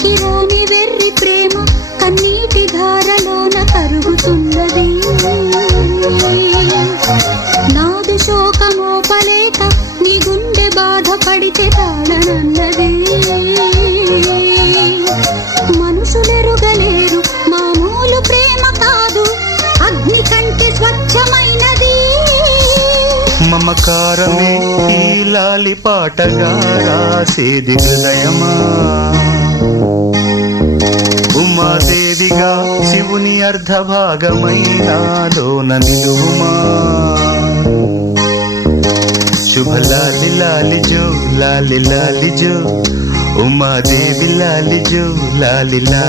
పనికి రాని వెర్రి ప్రేమ కన్నీటి ధారలోన కరుగుతున్నది. నాదు శోకమోపలేక నీ గుండె బాధపడితే తాళనన్నది. మనుషులెరుగలేరు మామూలు ప్రేమ కాదు, అగ్ని కంటే స్వచ్ఛమైనది. మమకారమే ఈ లాలి పాటగా రాసేది హృదయమా, ఉమాదేవిగా శివుని అర్ధభాగమైనాలోన నిలువుమా. శుభ లాలి లాలి జో లాలి లాలి జో, ఉమాదేవి లాలి జో లాలి లాలి.